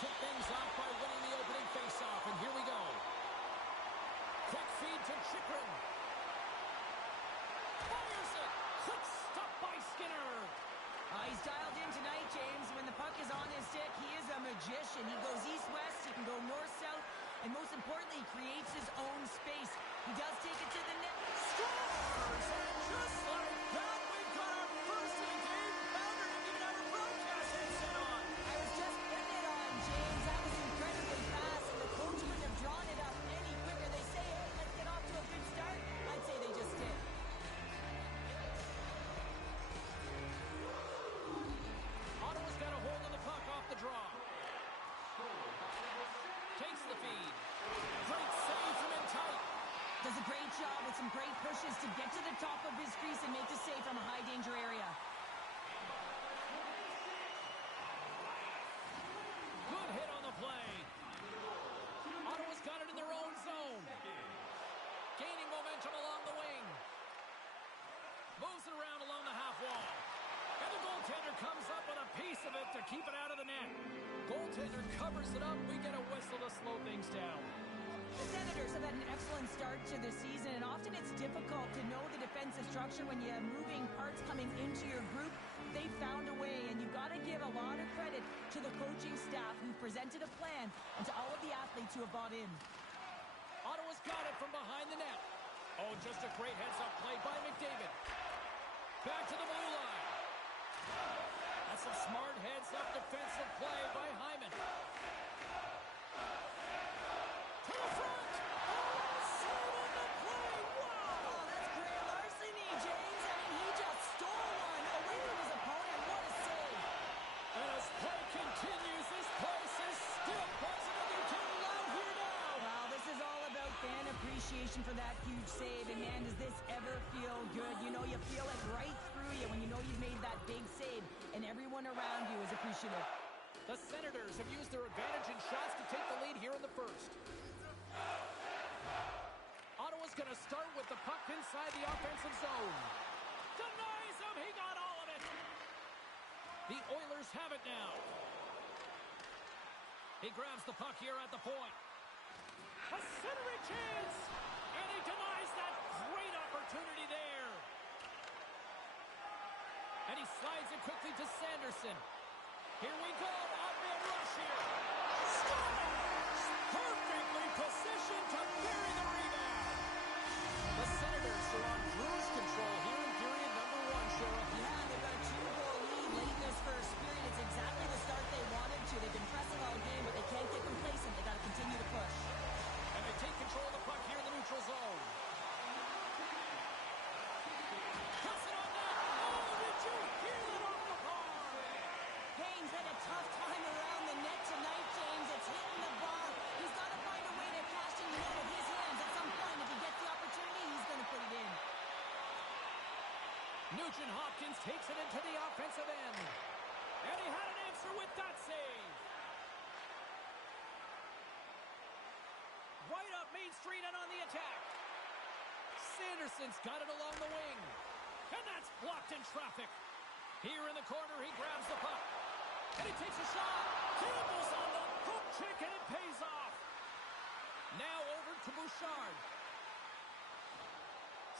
kick things off by winning the opening faceoff, and here we go. Quick feed to Chikrin. Fires it. Quick stop by Skinner. He's dialed in tonight, James. When the puck is on his stick, he is a magician. He goes east-west, he can go north-south, and most importantly, he creates his own space. He does take it to the net. Scores! And just like that, we've got our first in-game pounder to even have a broadcast headset on. I was just putting it on, James. That was incredibly fast, and the coach couldn't have drawn it up any quicker. They say, hey, let's get off to a good start. I'd say they just did. Ottawa's got a hold of the puck off the draw. Takes the feed. Great save from in tight. Does a great job with some great pushes to get to the top of his crease and make the save from a high-danger area. Good hit on the play. Ottawa's got it in their own zone. Gaining momentum along the wing. Moves it around along the half wall. And the goaltender comes up with a piece of it to keep it out of the net. Goaltender covers it up. We get a whistle to slow things down. The Senators have had an excellent start to the season, and often it's difficult to know the defensive structure when you have moving parts coming into your group. They found a way, and you've got to give a lot of credit to the coaching staff who presented a plan and to all of the athletes who have bought in. Ottawa's got it from behind the net. Oh, just a great heads-up play by McDavid. Back to the blue line. That's a smart heads-up defensive play by Hyman. To the front! Oh, save on the play! Wow! Oh, that's great larceny, James. I mean, he just stole one away from his opponent. What a save! And as play continues, this place is still positively too loud here now! Well, this is all about fan appreciation for that huge save. And man, does this ever feel good. You know, you feel it right through you when you know you've made that big save, and everyone around you is appreciative. The Senators have used their advantage in shots to take the lead here in the first. Ottawa's going to start with the puck inside the offensive zone. Denies him. He got all of it. The Oilers have it now. He grabs the puck here at the point. A centering chance. And he denies that great opportunity there. And he slides it quickly to Sanderson. Here we go. Odd-man rush here. Scores! Perfectly positioned to bury the rebound. The Senators are on cruise control here in period number 1, Sheriff. Yeah, they've got a 2-goal lead late in this first period. It's exactly the start they wanted to. They've been pressing all game, but they can't get complacent. They got to continue to push. And they take control of the puck here in the neutral zone. Puts it on net. Oh, did you hear that off the bar? Kane's had a tough time around the net tonight, James. It's hitting the bar. He's got to find a way to cash in, with his hands. At some point, if he gets the opportunity, he's going to put it in. Nugent Hopkins takes it into the offensive end. And he had an answer with that save. Right up Main Street and on the attack. Sanderson's got it along the wing. And that's blocked in traffic. Here in the corner, he grabs the puck. And he takes a shot. Campbell's on the hook check, and it pays off. Now over to Bouchard.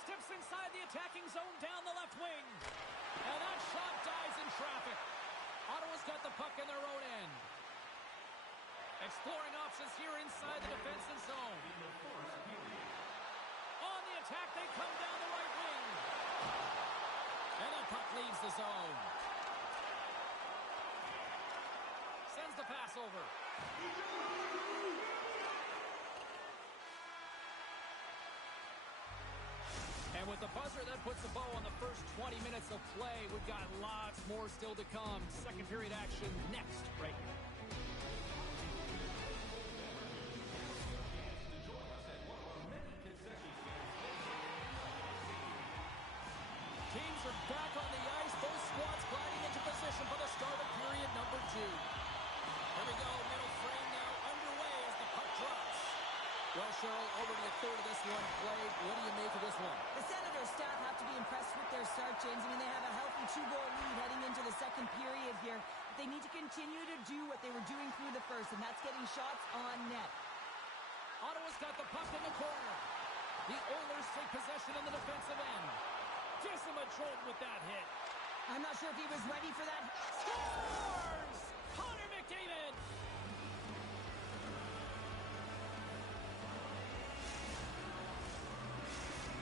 Steps inside the attacking zone down the left wing. And that shot dies in traffic. Ottawa's got the puck in their own end. Exploring options here inside the defensive zone. On the attack, they come down the right wing. And the puck leaves the zone. Sends the pass over. And with the buzzer, that puts a bow on the first 20 minutes of play. We've got lots more still to come. Second period action next, right here. Teams are back on the ice. Both squads gliding into position for the start of period number 2. Here we go. Middle frame now underway as the puck drops. Well, Cheryl, already a third of this one played. What do you make of this one? The Senators staff have to be impressed with their start, James. I mean, they have a healthy 2-goal lead heading into the second period here. they need to continue to do what they were doing through the first, and that's getting shots on net. Ottawa's got the puck in the corner. The Oilers take possession in the defensive end. Decima Jordan with that hit. I'm not sure if he was ready for that. Scores! Connor McDavid!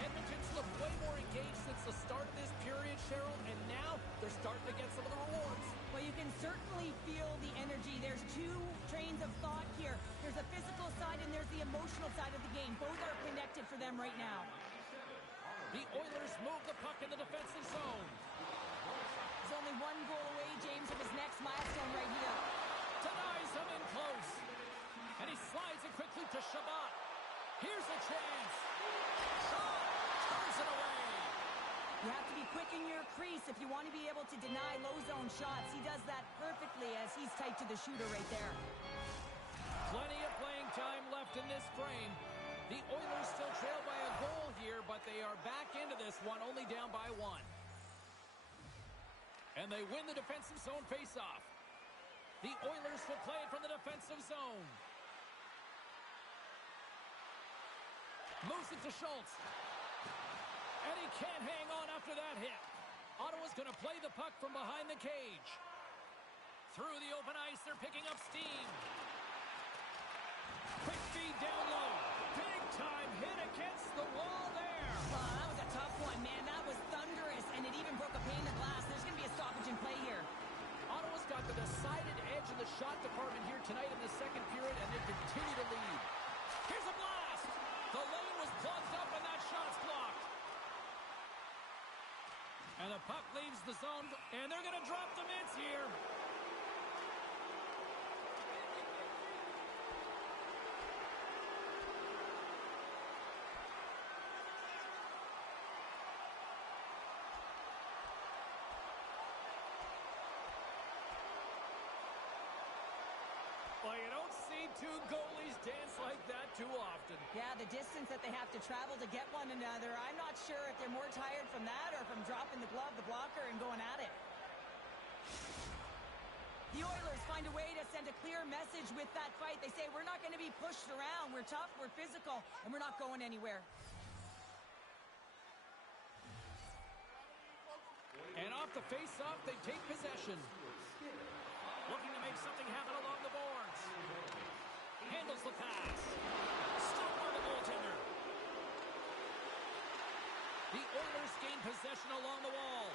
Edmonton's looked way more engaged since the start of this period, Cheryl, and now they're starting to get some of the rewards. Well, you can certainly feel the energy. There's two trains of thought here. There's the physical side and there's the emotional side of the game. Both are connected for them right now. The Oilers move the puck in the defensive zone. He's only one goal away, James, of his next milestone right here. Denies him in close. And he slides it quickly to Shabbat. Here's a chance. Shot! Turns it away. You have to be quick in your crease if you want to be able to deny low zone shots. He does that perfectly as he's tight to the shooter right there. Plenty of playing time left in this frame. The Oilers still trail by a goal here, but they are back into this one, only down by one. And they win the defensive zone faceoff. The Oilers will play it from the defensive zone. Moves it to Schultz. And he can't hang on after that hit. Ottawa's going to play the puck from behind the cage. Through the open ice, they're picking up steam. Quick feed down low. Big time hit against the wall there. That was a tough one, man. That was thunderous, and it even broke a pane of glass. There's going to be a stoppage in play here. Ottawa's got the decided edge in the shot department here tonight in the second period, and they continue to lead. Here's a blast. The lane was plugged up, and that shot's blocked. And the puck leaves the zone, and they're going to drop the mitts here. Well, you don't see two goalies dance like that too often. Yeah, the distance that they have to travel to get one another. I'm not sure if they're more tired from that or from dropping the glove, the blocker, and going at it. The Oilers find a way to send a clear message with that fight. They say, we're not going to be pushed around. We're tough, we're physical, and we're not going anywhere. And off the face-off, they take possession. Looking to make something happen along the boards. Handles the pass. Stopped by the goaltender. The Oilers gain possession along the wall.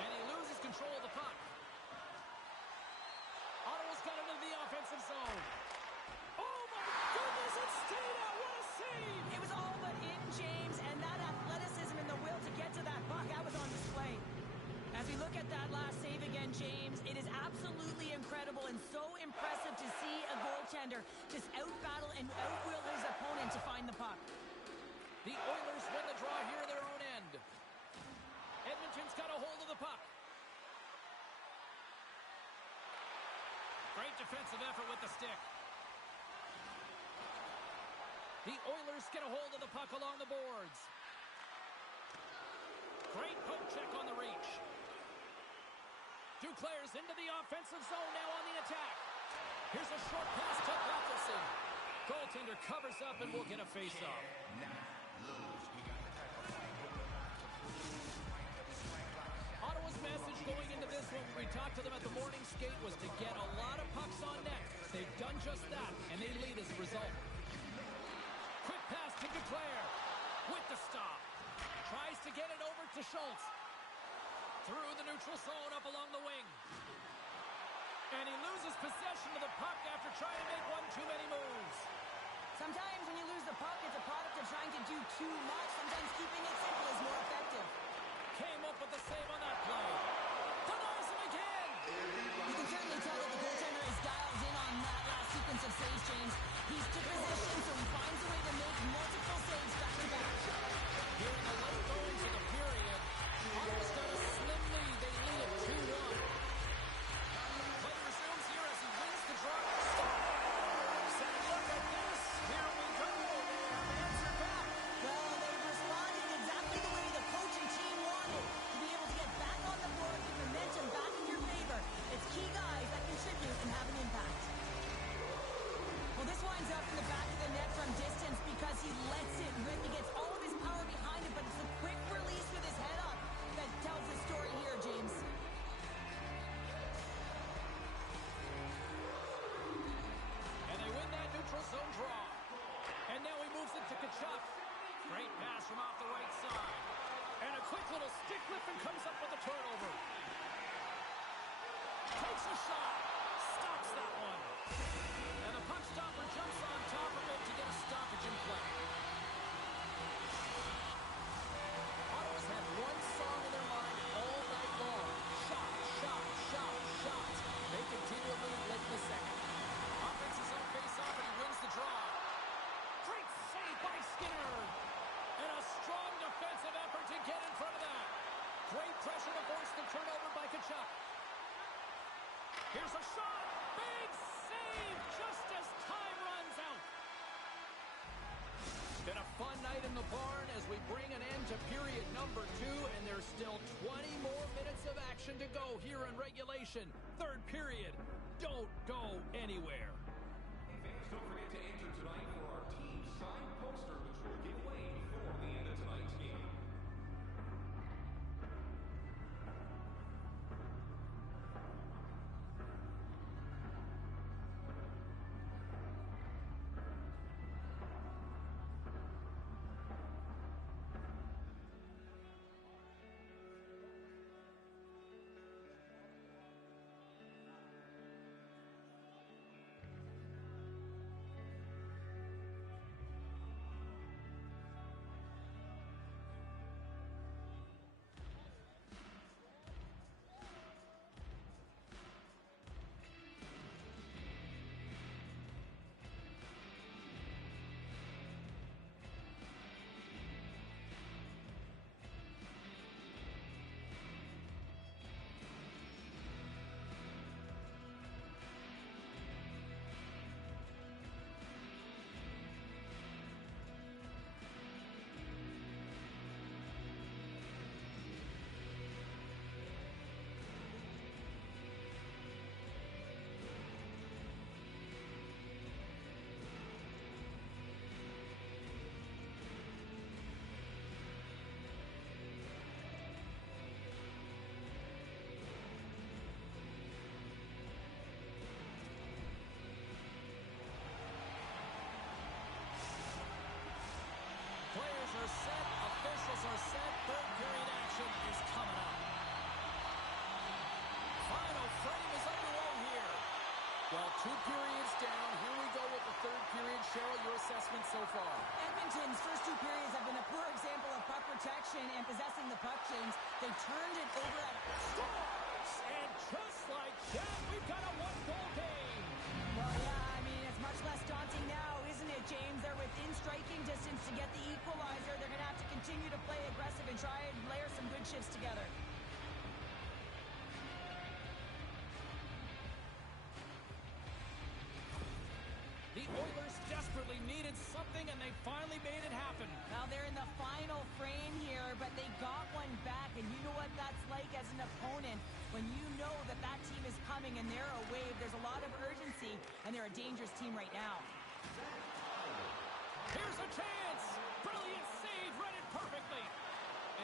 And he loses control of the puck. Ottawa's got into the offensive zone. Oh my goodness, it stayed out. What a save! It was all but in, James, and that athleticism and the will to get to that puck, that was on display. As we look at that last save again, James, it is absolutely incredible and so impressive to see a goaltender just out-battle and out-will his opponent to find the puck. The Oilers win the draw here in their own end. Edmonton's got a hold of the puck. Great defensive effort with the stick. The Oilers get a hold of the puck along the boards. Great poke check on the reach. Duclair's into the offensive zone now on the attack. Here's a short pass to Gustafsson. Goaltender covers up and will get a face-off. Ottawa's message going into this one when we talked to them at the morning skate was to get a lot of pucks on net. They've done just that, and they lead as a result. Quick pass to Duclair with the stop. Tries to get it over to Schultz. Through the neutral zone up along the wing. And he loses possession of the puck after trying to make one too many moves. Sometimes when you lose the puck, it's a product of trying to do too much. Sometimes keeping it simple is more effective. Came up with the save on that play. Denies him again. You can certainly tell that the goaltender is dialed in on that last sequence of saves, James. He's to position, so he finds a way to make multiple saves back to back. Here in the late goings of the period, Ottawa's got a slim lead. They lead at 2-1. Play resumes here as he wins the draw. Scores! And look at this. Here we go. They have answered back. Well, they've responded exactly the way the coach and team wanted. To be able to get back on the board with momentum back in your favor. as he lets it rip. He gets all of his power behind it, but it's the quick release with his head up that tells the story here, James. And they win that neutral zone draw. And now he moves it to Kachuk. Great pass from off the right side. And a quick little stick lift and comes up with a turnover. Takes a shot. Stops that one. And the puck stopper jumps on top of it to get a stoppage in play. Ottawa's had one song in their mind all night long. Shot, shot, shot, shot. They continue to lead late in the second. Offense is on face-off and he wins the draw. Great save by Skinner. And a strong defensive effort to get in front of that. Great pressure to force the turnover by Kachuk. Here's a shot. Big save just as time runs out. Been a fun night in the barn as we bring an end to period number 2, and there's still 20 more minutes of action to go here in regulation. Third period. Don't go anywhere. Hey fans, don't forget to enter tonight for our team signed poster, which we'll give away before the end of tonight's game. Players are set, officials are set, third period action is coming up. Final frame is underway here. Well, 2 periods down. Here we go with the third period. Cheryl, your assessment so far? Edmonton's first 2 periods have been a poor example of puck protection and possessing the puck, James. They turned it over at Scores! And just like that, we've got a 1-goal game. Well, yeah, I mean, it's much less daunting now, isn't it, James? They're within striking distance to get the equalizer. They're going to have to continue to play aggressive and try and layer some good shifts together. The Oilers desperately needed something, and they finally made it happen. Now they're in the final frame here, but they got one back, and you know what that's like as an opponent. When you know that that team is coming and they're a wave, there's a lot of urgency, and they're a dangerous team right now. Here's a chance. Brilliant save, read it perfectly.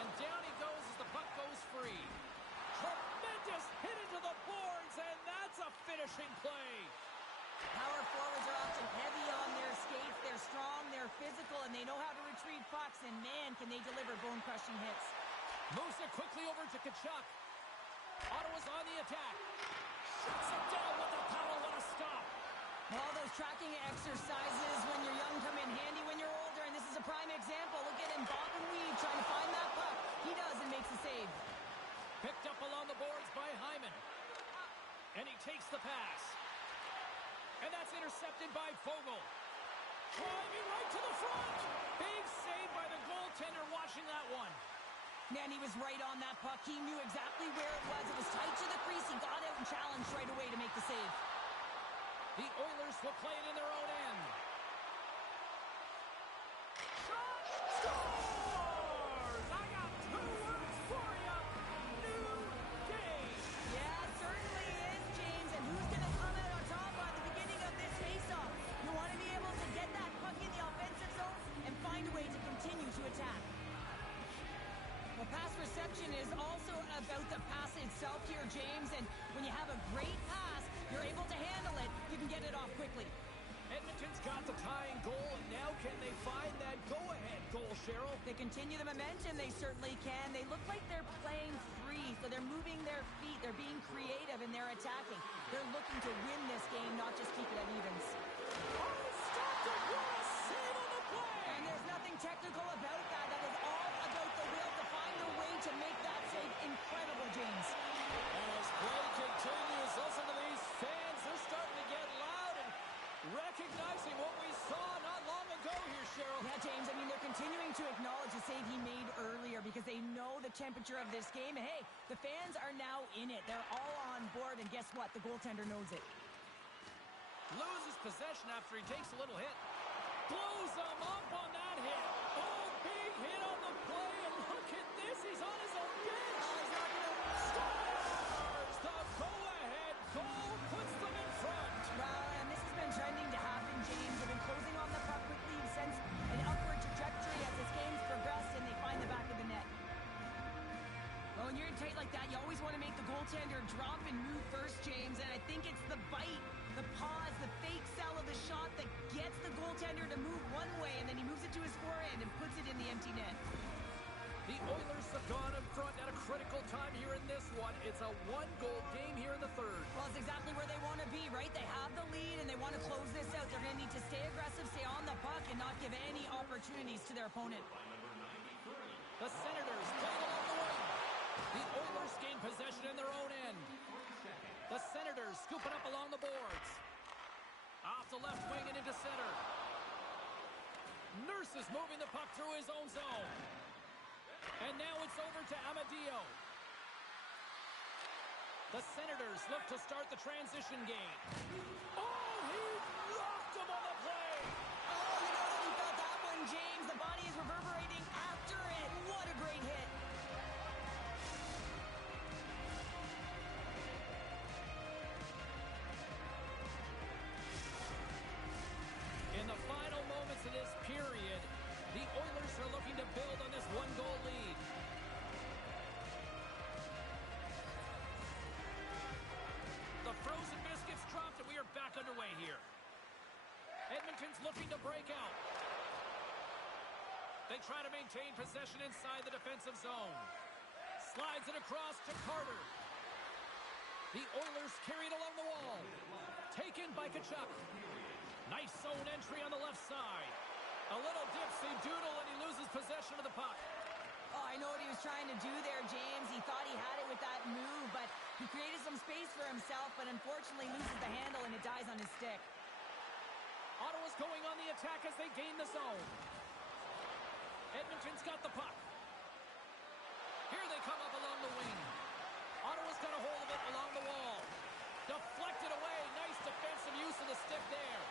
And down he goes as the puck goes free. Tremendous hit into the boards, and that's a finishing play. Power forwards are often heavy on their skates. They're strong, they're physical, and they know how to retrieve pucks, and man, can they deliver bone-crushing hits. Moves it quickly over to Kachuk. Ottawa's on the attack. Shuts it down with the paddle. What a stop. All those tracking exercises when you're young come in handy when you're older, and this is a prime example. Look at him bob and weave, trying to find that puck. He does and makes a save. Picked up along the boards by Hyman. And he takes the pass. And that's intercepted by Fogle. Driving right to the front. Big save by the goaltender watching that one. Man, he was right on that puck. He knew exactly where it was. It was tight to the crease. He got out and challenged right away to make the save. The Oilers will play it in their own end. Shot! Scores! I got 2 words for you. New day. Yeah, it certainly is, James. And who's going to come out on top at the beginning of this faceoff? You want to be able to get that puck in the offensive zone and goal, and now can they find that go-ahead goal, Cheryl? They continue the momentum. They certainly can. They look like they're playing free, so they're moving their feet. They're being creative, and they're attacking. They're looking to win this game, not just keep it at evens. Oh, stopped it! What a save on the play! And there's nothing technical about that. That is all about the will to find a way to make that save incredible, James. And as play continues, listen to these fans. They're starting to get loud and recognizing what we saw not long ago here, Cheryl. Yeah, James, I mean, they're continuing to acknowledge the save he made earlier because they know the temperature of this game. And hey, the fans are now in it. They're all on board, and guess what? The goaltender knows it. Loses possession after he takes a little hit. Blows him up on that hit. Oh, big hit on the play, and look at this. He's on his own bench. Oh, he's not gonna... Scores! The go-ahead goal puts them in front. Well, and this has been trending to happen, James. They've been closing on the puck quickly. You've sensed an upward trajectory as this game's progressed, and they find the back of the net. Well, when you're in tight like that, you always want to make the goaltender drop and move first, James, and I think it's the bite, the pause, the fake sell of the shot that gets the goaltender to move one way, and then he moves it to his forehand and puts it in the empty net. The Oilers have gone in front at a critical time here in this one. It's a one-goal game here in the third. Well, it's exactly where they want to be, right? They have the lead, and they want to close this out. They're going to need to stay aggressive, stay on the puck, and not give any opportunities to their opponent. The Senators play along the wing. The Oilers gain possession in their own end. The Senators scooping up along the boards. Off the left wing and into center. Nurse is moving the puck through his own zone. And now it's over to Amadio. The Senators look to start the transition game. Oh, he rocked him on the play. Oh, you know that he felt that one, James. The body is reverberating after it. What a great hit. In the final moments of this period, the Oilers are looking to build on this one-goal lead. The frozen biscuits dropped, and we are back underway here. Edmonton's looking to break out. They try to maintain possession inside the defensive zone. Slides it across to Carter. The Oilers carried along the wall. Taken by Tkachuk. Nice zone entry on the left side. A little dipsy doodle, and he loses possession of the puck. Oh, I know what he was trying to do there, James. He thought he had it with that move, but he created some space for himself, but unfortunately loses the handle, and it dies on his stick. Ottawa's going on the attack as they gain the zone. Edmonton's got the puck. Here they come up along the wing. Ottawa's got a hold of it along the wall. Deflected away. Nice defensive use of the stick there.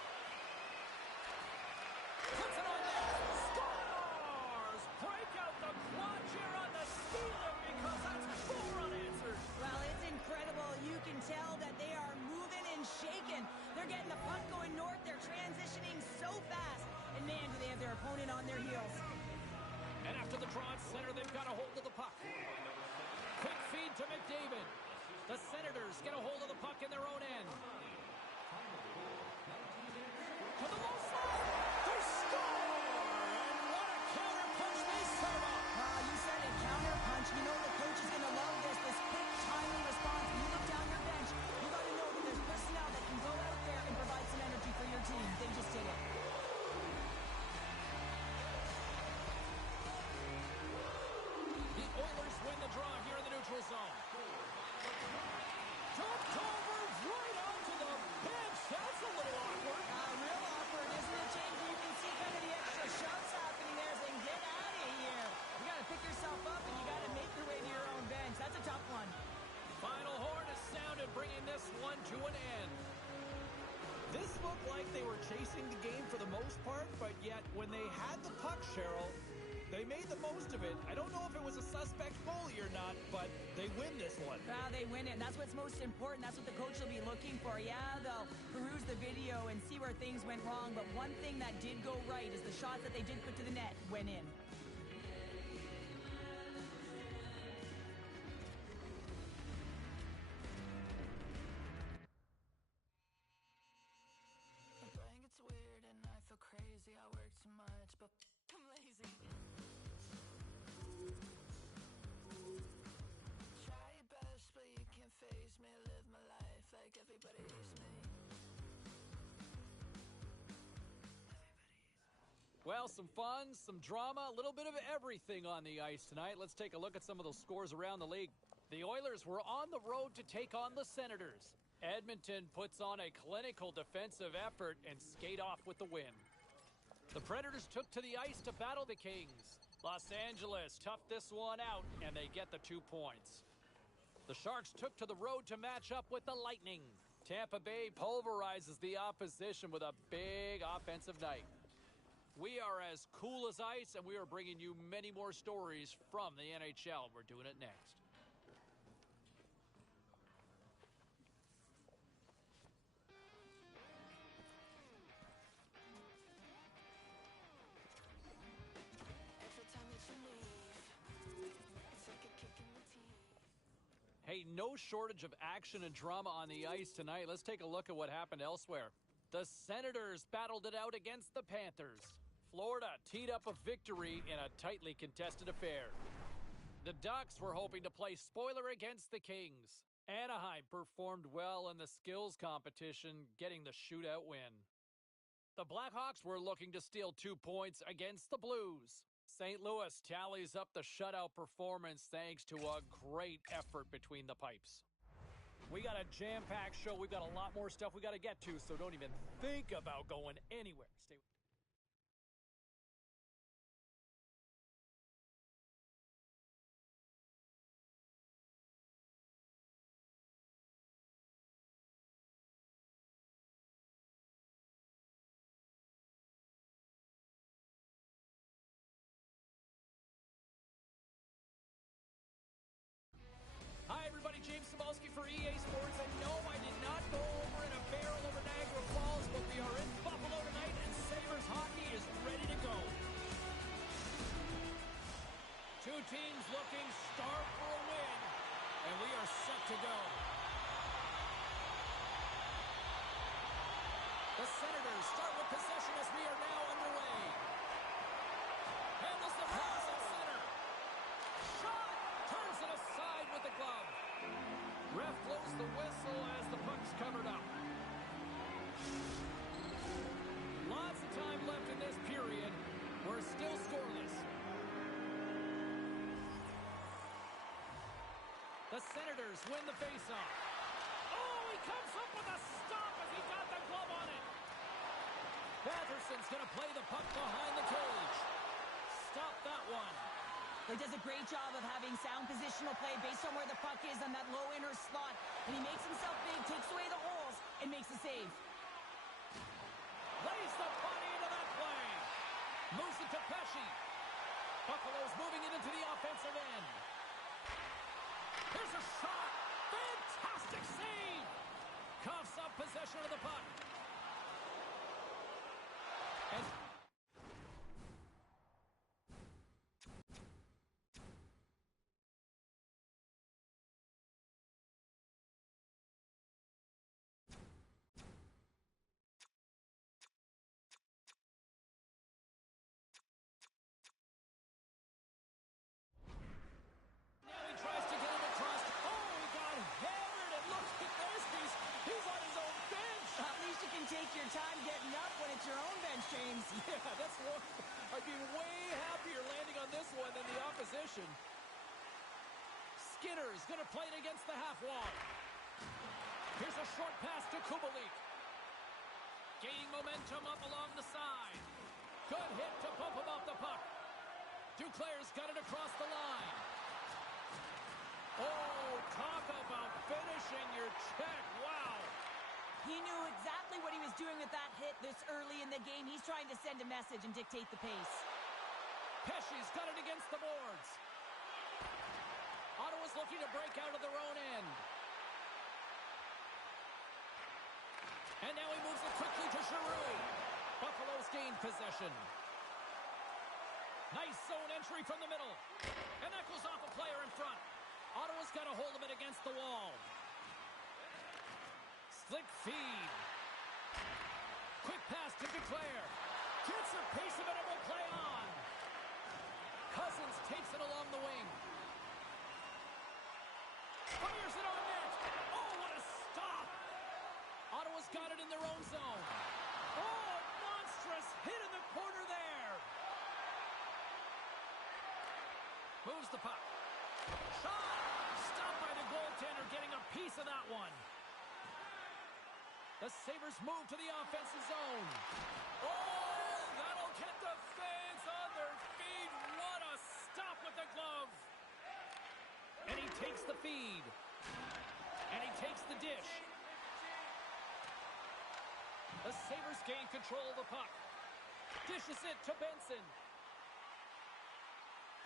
Puts it on there. Scores! Break out the quad here on the stealer because that's 4 unanswered. Well, it's incredible. You can tell that they are moving and shaking. They're getting the puck going north. They're transitioning so fast. And man, do they have their opponent on their heels. And after the draw at center, they've got a hold of the puck. Quick feed to McDavid. The Senators get a hold of the puck in their own end. To the low side. They score! And what a counter punch they serve up. You said it, counter punch. You know the coach is going to love this quick, timely response. When you look down your bench, you got to know that there's personnel that can go out there and provide some energy for your team. They just did it. The Oilers win the draw here in the neutral zone. Dropped over right onto the bench. That's a little awkward. Real awkward, isn't it, James? You can see kind of the extra shots happening there saying, get out of here. You got to pick yourself up and you got to make your way to your own bench. That's a tough one. Final horn is sounded, bringing this one to an end. This looked like they were chasing the game for the most part, but yet when they had the puck, Cheryl, they made the most of it. I don't know if it was a suspect goalie or not, but they win this one. They win it, and that's what's most important. That's what the coach will be looking for. Yeah, they'll peruse the video and see where things went wrong, but one thing that did go right is the shots that they did put to the net went in. I think it's weird and I feel crazy. but I'm lazy. Try your best, but you can't face me. Live my life like everybody hates me. Well, some fun, some drama, a little bit of everything on the ice tonight. Let's take a look at some of those scores around the league. The Oilers were on the road to take on the Senators. Edmonton puts on a clinical defensive effort and skate off with the win. The Predators took to the ice to battle the Kings. Los Angeles toughed this one out, and they get the 2 points. The Sharks took to the road to match up with the Lightning. Tampa Bay pulverizes the opposition with a big offensive night. We are as cool as ice, and we are bringing you many more stories from the NHL. We're doing it next. Every time that you leave, it's like a kick in the teeth. Hey, no shortage of action and drama on the ice tonight. Let's take a look at what happened elsewhere. The Senators battled it out against the Panthers. Florida teed up a victory in a tightly contested affair. The Ducks were hoping to play spoiler against the Kings. Anaheim performed well in the skills competition, getting the shootout win. The Blackhawks were looking to steal 2 points against the Blues. St. Louis tallies up the shutout performance thanks to a great effort between the pipes. We got a jam-packed show. We've got a lot more stuff we got to get to, so don't even think about going anywhere. Stay with Hi, everybody. James Cebulski for EA Sports. And no, I did not go over in a barrel over Niagara Falls, but we are in Buffalo tonight, and Sabres hockey is ready to go. Two teams looking starved for a win, and we are set to go. The Senators start with possession as we are now underway. Handles the pass at center. Shot! Turns it aside with the glove. Ref blows the whistle as the puck's covered up. Lots of time left in this period. We're still scoreless. The Senators win the faceoff. Oh, he comes up with a stop as he got the glove on it. Patterson's going to play the puck behind the cage. Stop that one. He does a great job of having sound positional play based on where the puck is on that low inner slot. And he makes himself big, takes away the holes, and makes a save. Lays the body into that play. Moves it to Pesci. Buffalo's moving it into the offensive end. Here's a shot. Fantastic save. Coughs up possession of the puck. And now he tries to get him across. Oh, he got hammered. And look at this. He's on his own bench. At least you can take your time getting up when it's your own bench, James. Yeah, that's one. I'd be way happier landing on this one than the opposition. Skinner's going to play it against the half wall. Here's a short pass to Kubalik. Gaining momentum up along the side. Good hit to bump him off the puck. Duclair's got it across the line. Oh, talk about finishing your check. Wow. He knew exactly what he was doing with that hit this early in the game. He's trying to send a message and dictate the pace. Pesci's got it against the boards. Ottawa's looking to break out of their own end. And now he moves it quickly to Giroux. Buffalo's gained possession. Nice zone entry from the middle. And that goes off a player in front. Ottawa's got a hold of it against the wall. Slick feed. Quick pass to Duclair. Gets a piece of it and will play Ottawa's got it in their own zone. Oh, monstrous hit in the corner there. Moves the puck. Shot! Stopped by the goaltender, getting a piece of that one. The Sabres move to the offensive zone. Oh, that'll get the fans on their feet. What a stop with the glove. And he takes the feed. And he takes the dish. The Sabres gain control of the puck. Dishes it to Benson.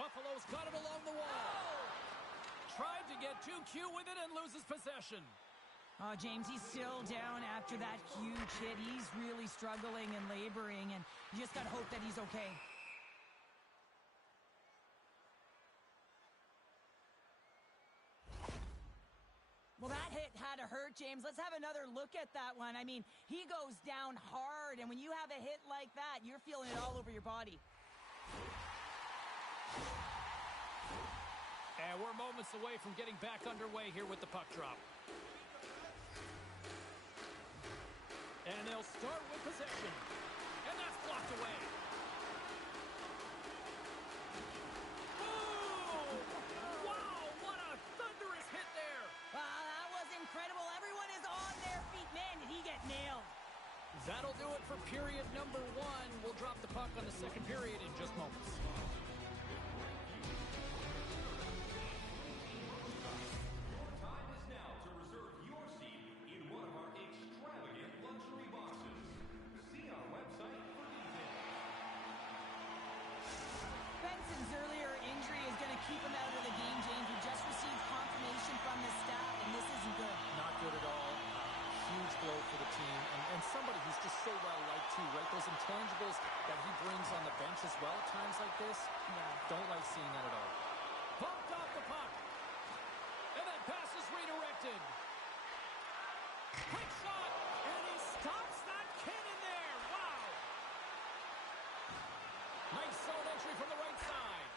Buffalo's got it along the wall. Tried to get too cute with it and loses possession. Oh, James, he's still down after that huge hit. He's really struggling and laboring, and you just got to hope that he's okay. Well, that hit had to hurt, James. Let's have another look at that one. I mean, he goes down hard, and when you have a hit like that, you're feeling it all over your body. And we're moments away from getting back underway here with the puck drop. And they'll start with possession. And that's blocked away. Boom! Wow, what a thunderous hit there. Wow, that was incredible. Everyone is on their feet. Man, did he get nailed. That'll do it for period number 1. We'll drop the puck on the second period in just moments. Time is now to reserve your seat in one of our extravagant luxury boxes. See our website for details. Benson's earlier injury is going to keep him out of the game, James. We just received confirmation from the staff, and this isn't good. Not good at all. Huge blow for the team. And somebody who's just so well-liked, too, right? Those intangibles that he brings on the bench as well at times like this. Yeah. Don't like seeing that at all. Bumped off the puck. And that pass is redirected. Quick shot. And he stops that cannon there. Wow. Nice zone entry from the right side.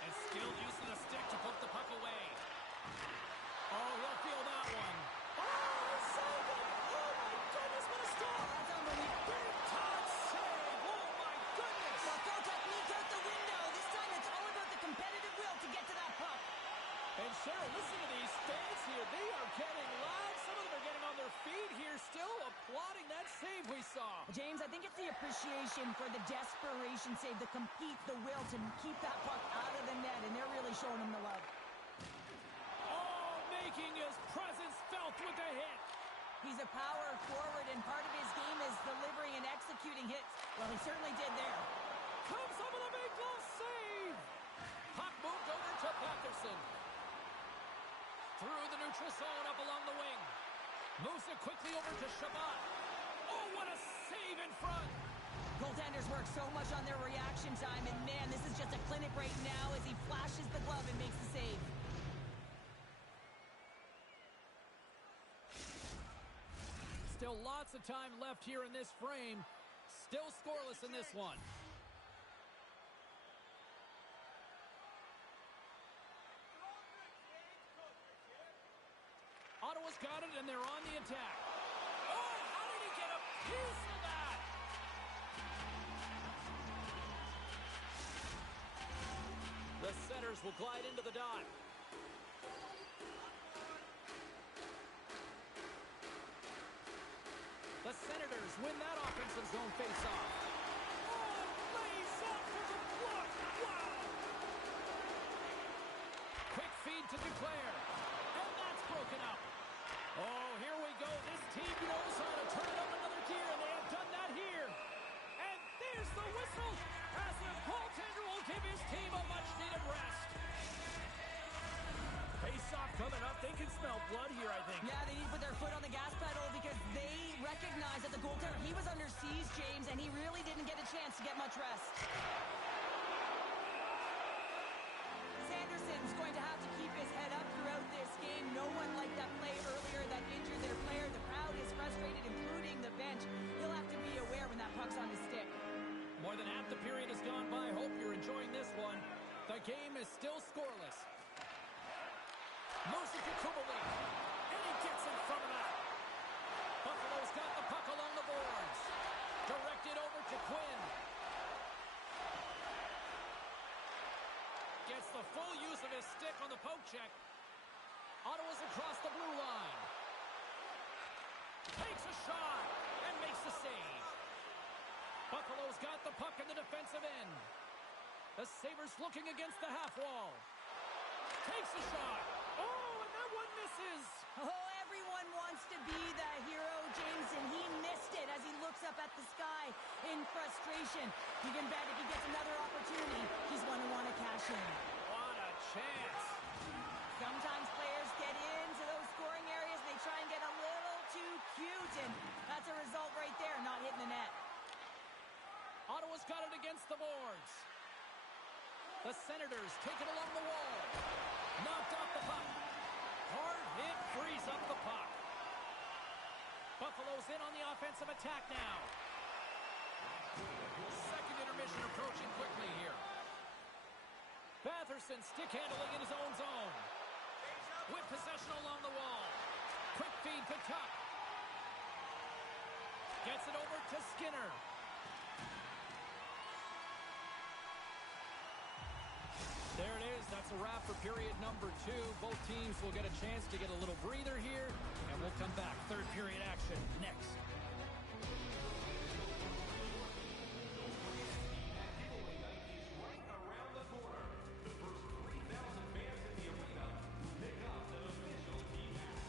And still using the stick to poke the puck away. Oh, he'll feel that one. Oh, save it. Oh, my goodness, what a stop. That's unbelievable. Big time save. Oh, my goodness. Well, throw technique out the window. This time it's all about the competitive will to get to that puck. And Cheryl, listen to these fans here. They are getting loud. Some of them are getting on their feet here, still applauding that save we saw. James, I think it's the appreciation for the desperation save, the compete, the will to keep that puck out of the net, and they're really showing him the love. Oh, making his presence felt with the hit. He's a power forward, and part of his game is delivering and executing hits. Well, he certainly did there. Comes up with a big glove save. Puck moved over to Patterson. Through the neutral zone, up along the wing. Moves it quickly over to Shabbat. Oh, what a save in front. Goaltenders work so much on their reaction time, and man, this is just a clinic right now as he flashes the glove and makes the save. Still lots of time left here in this frame. Still scoreless in this one. Ottawa's got it, and they're on the attack. Oh, how did he get a piece of that? The Senators will glide into the dot. The Senators win that offensive zone faceoff. Oh, lays up for the block. Wow. Quick feed to Duclair. And that's broken up. Oh, here we go. This team knows how to turn up another gear, and they have done that here. And there's the whistle as the goaltender will give his team a much-needed rest. Face-off coming up. They can smell blood here, I think. Yeah, they need to put their foot on the gas pedal because they recognize that the goaltender, he was under siege, James, and he really didn't get a chance to get much rest. Sanderson's going to have to keep his head up throughout this game. No one liked that play earlier that injured their player. The crowd is frustrated, including the bench. He'll have to be aware when that puck's on his stick. More than half the period has gone by. Hope you're enjoying this one. The game is still scoreless. Moves it to Kubalik. And he gets in front of that. puck on the poke check. Ottawa's across the blue line. Takes a shot and makes the save. Buffalo's got the puck in the defensive end. The Sabres looking against the half wall. Takes a shot. Oh, and that one misses. Oh, everyone wants to be the hero, James, and he missed it as he looks up at the sky in frustration. You can bet if he gets another opportunity, he's going to want to cash in. What a chance. Sometimes players get into those scoring areas, they try and get a little too cute, and that's a result right there, not hitting the net. Ottawa's got it against the boards. The Senators take it along the wall. Knocked off the puck. Hard hit, frees up the puck. Buffalo's in on the offensive attack now. Second intermission approaching quickly here. Batherson stick handling in his own zone. With possession along the wall. Quick feed to Tuck. Gets it over to Skinner. There it is. That's a wrap for period number 2. Both teams will get a chance to get a little breather here, and we'll come back. Third period action next. Giveaway night is right around the corner. The first 3,000 fans in the arena pick up an official team hat.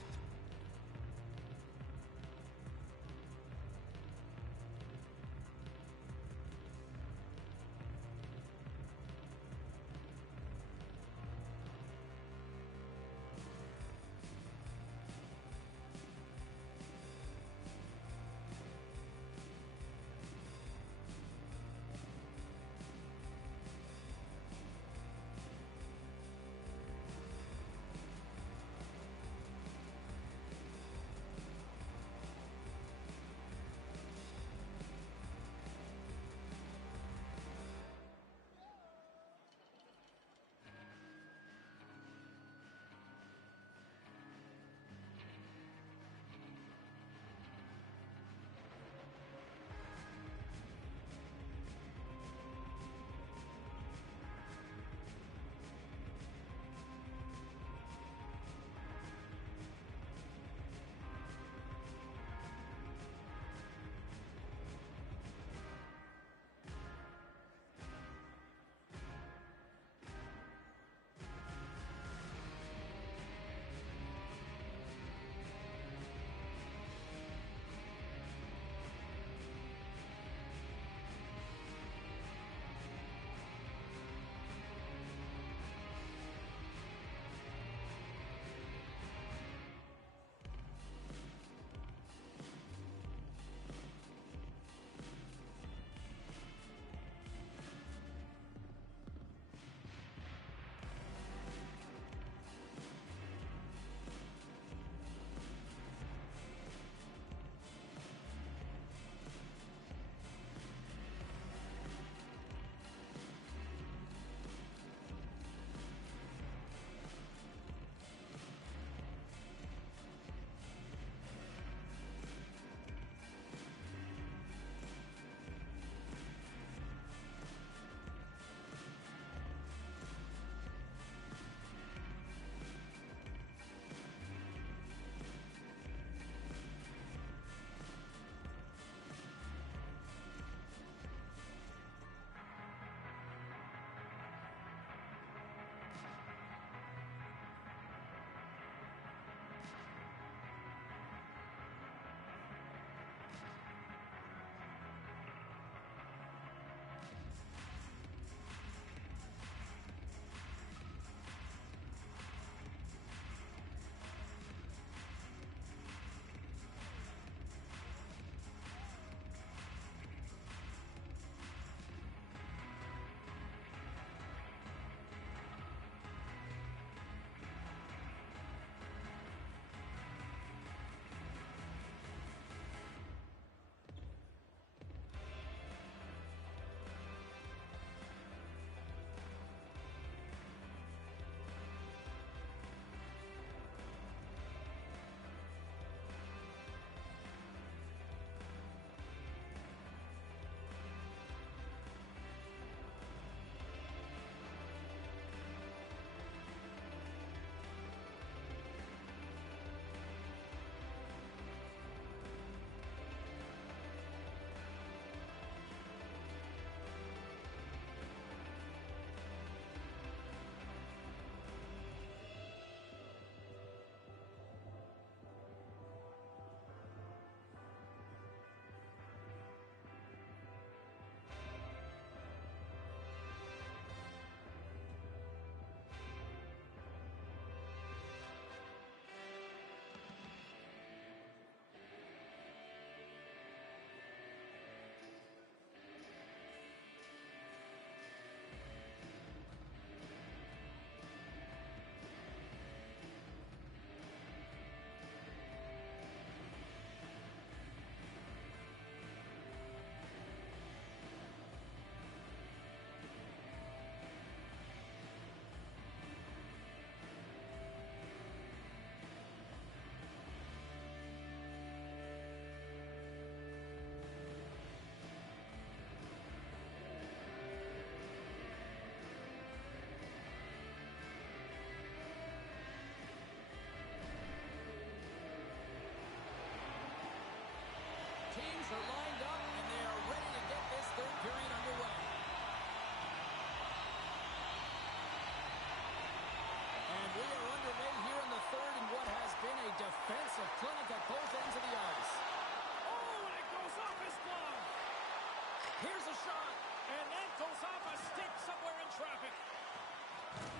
Here's a shot, and that goes off a stick somewhere in traffic.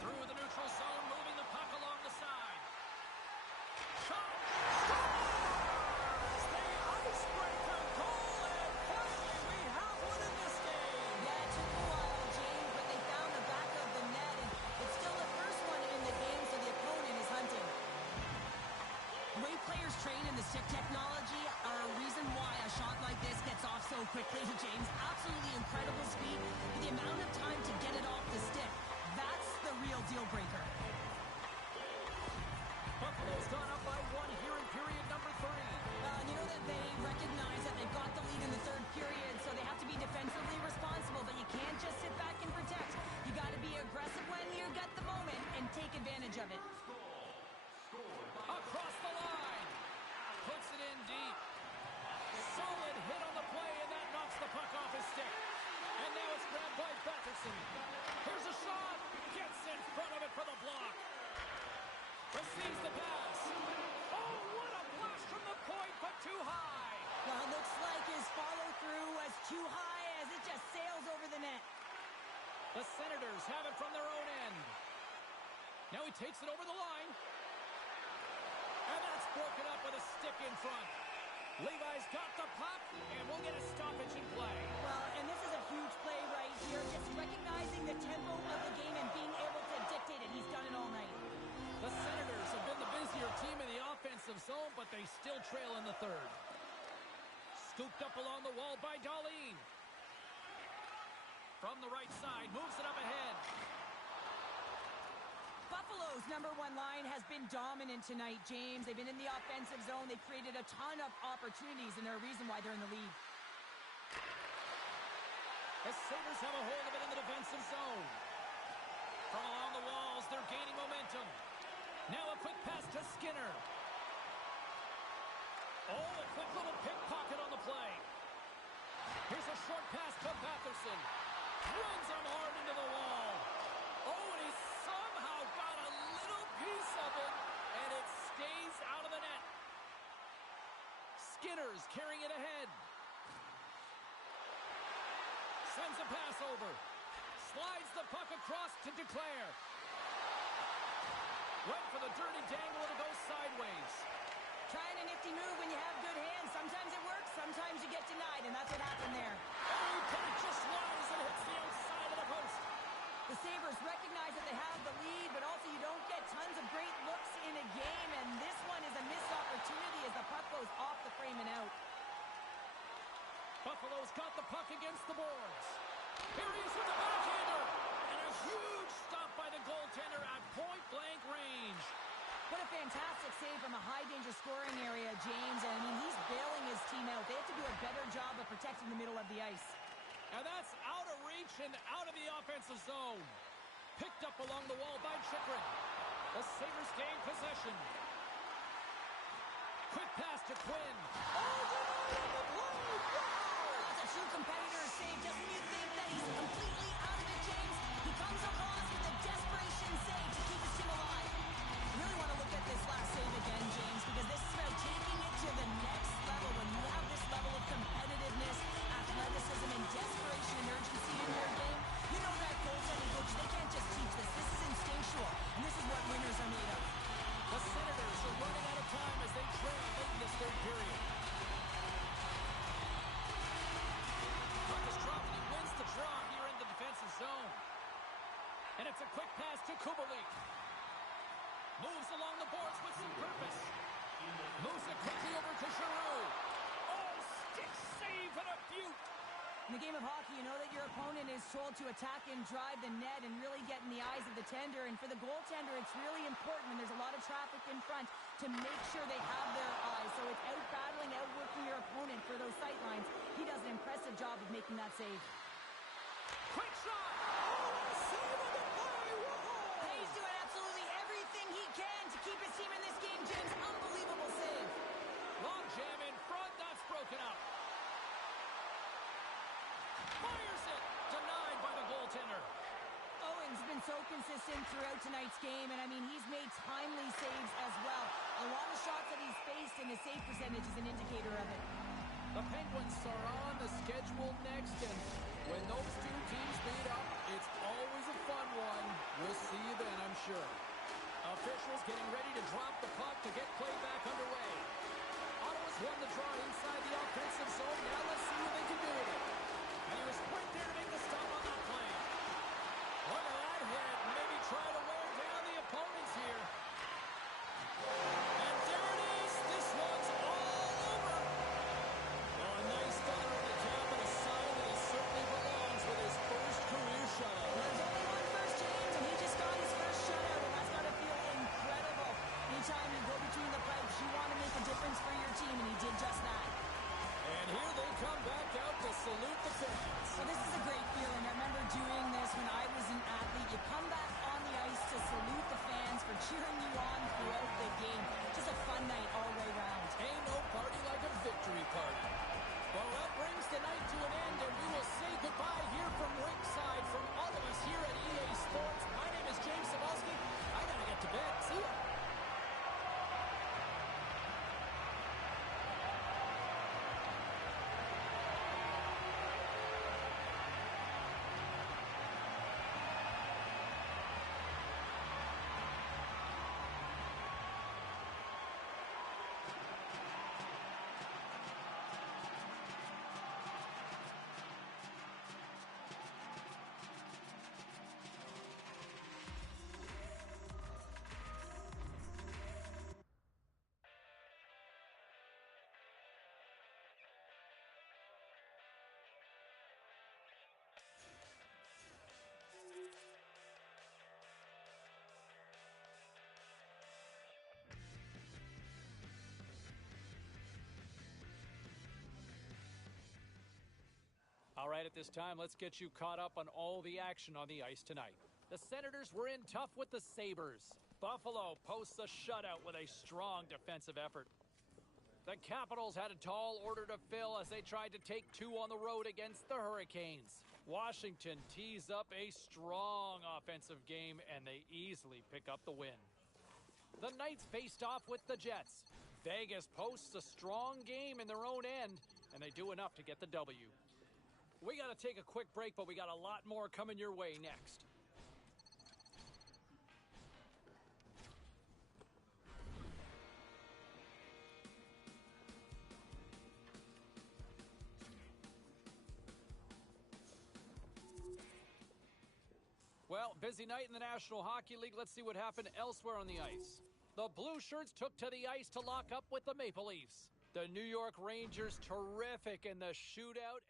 Through the neutral zone, moving the puck along the side. Shot! Scores! The icebreaker goal, and finally we have one in this game. Yeah, it took a while, James, but they found the back of the net, and it's still the first one in the game, so the opponent is hunting. The way players train in the stick technology are a reason why a shot like this gets off so quickly, James. Absolutely incredible speed, but the amount of time to get it off the stick, that's the real deal breaker. Buffalo's gone up by one here in period number 3. You know that they recognize that they've got the lead in the third period, so they have to be defensively responsible, but you can't just sit back and protect. You got to be aggressive when you get the moment and take advantage of it. Across the line. Puts it in deep. Solid hit on the play, and that knocks the puck off his stick. And now it's grabbed by Batherson. Here's a shot. Gets in front of it for the block. Receives the pass. Oh, what a blast from the point, but too high. Well, it looks like his follow-through was too high as it just sails over the net. The Senators have it from their own end. Now he takes it over the line. And that's broken up with a stick in front. Levi's got the puck, and we'll get a stoppage in play. Well, and this is a huge play right here, just recognizing the tempo of the game and being able to dictate it. He's done it all night. The Senators have been the busier team in the offensive zone, but they still trail in the third. Scooped up along the wall by Darlene. From the right side, moves it up ahead. Buffalo's number one line has been dominant tonight, James. They've been in the offensive zone. They've created a ton of opportunities, and they're a reason why they're in the lead. The Sabres have a hold of it in the defensive zone. From along the walls, they're gaining momentum. Now a quick pass to Skinner. Oh, a quick little pickpocket on the play. Here's a short pass to Batherson. Runs him hard into the wall. Oh, and he somehow got a little piece of it, and it stays out of the net. Skinner's carrying it ahead. Sends a pass over. Slides the puck across to Declare. Went for the dirty dangle, and it goes sideways. Trying a nifty move when you have good hands. Sometimes it works, sometimes you get denied, and that's what happened there. Oh, but it just flies and hits the outside of the post. The Sabres recognize that they have the lead, but also you don't get tons of great looks in a game, and this one is a missed opportunity as the puck goes off the frame and out. Buffalo's got the puck against the boards. Here he is with the backhander, and a huge stop by the goaltender at point-blank range. What a fantastic save from a high-danger scoring area, James. And, I mean, he's bailing his team out. They have to do a better job of protecting the middle of the ice. And that's out of reach and out of the offensive zone. Picked up along the wall by Chychrun. The Sabres gain possession. Quick pass to Quinn. Oh, denied on the play! Wow! That's a true competitor's save. Doesn't you think that he's completely out of it, James? He comes across with a desperation save to keep his team alive. Really want to look at this last save again, James, because this is about taking it to the next level. When you have this level of competitiveness, athleticism, and desperation and urgency in your game, you know that goaltending coach, they can't just teach this. This is instinctual, and this is what winners are made of. The Senators are running out of time as they trail late in this third period. Puck is dropped, and he wins the draw here in the defensive zone. And it's a quick pass to Kubalik. Moves along the boards with some purpose. Moves it quickly over to Giroux. Oh, stick save and a beaut. In the game of hockey, you know that your opponent is told to attack and drive the net and really get in the eyes of the tender. And for the goaltender, it's really important when there's a lot of traffic in front to make sure they have their eyes. So it's out-battling, outworking your opponent for those sight lines. He does an impressive job of making that save. Quick shot. Oh, save on the play. Whoa. He's doing absolutely everything he can to keep his team in this game, James. Unbelievable save. Long jam in front. That's broken up. Fires it. Denied by the goaltender. Owen's been so consistent throughout tonight's game, and I mean, he's made timely saves as well. A lot of shots that he's faced, and his save percentage is an indicator of it. The Penguins are on the schedule next, and All right, at this time, let's get you caught up on all the action on the ice tonight. The Senators were in tough with the Sabres. Buffalo posts a shutout with a strong defensive effort. The Capitals had a tall order to fill as they tried to take two on the road against the Hurricanes. Washington tees up a strong offensive game, and they easily pick up the win. The Knights faced off with the Jets. Vegas posts a strong game in their own end, and they do enough to get the W. We got to take a quick break, but we got a lot more coming your way next. Well, busy night in the National Hockey League. Let's see what happened elsewhere on the ice. The Blue Shirts took to the ice to lock up with the Maple Leafs. The New York Rangers terrific in the shootout.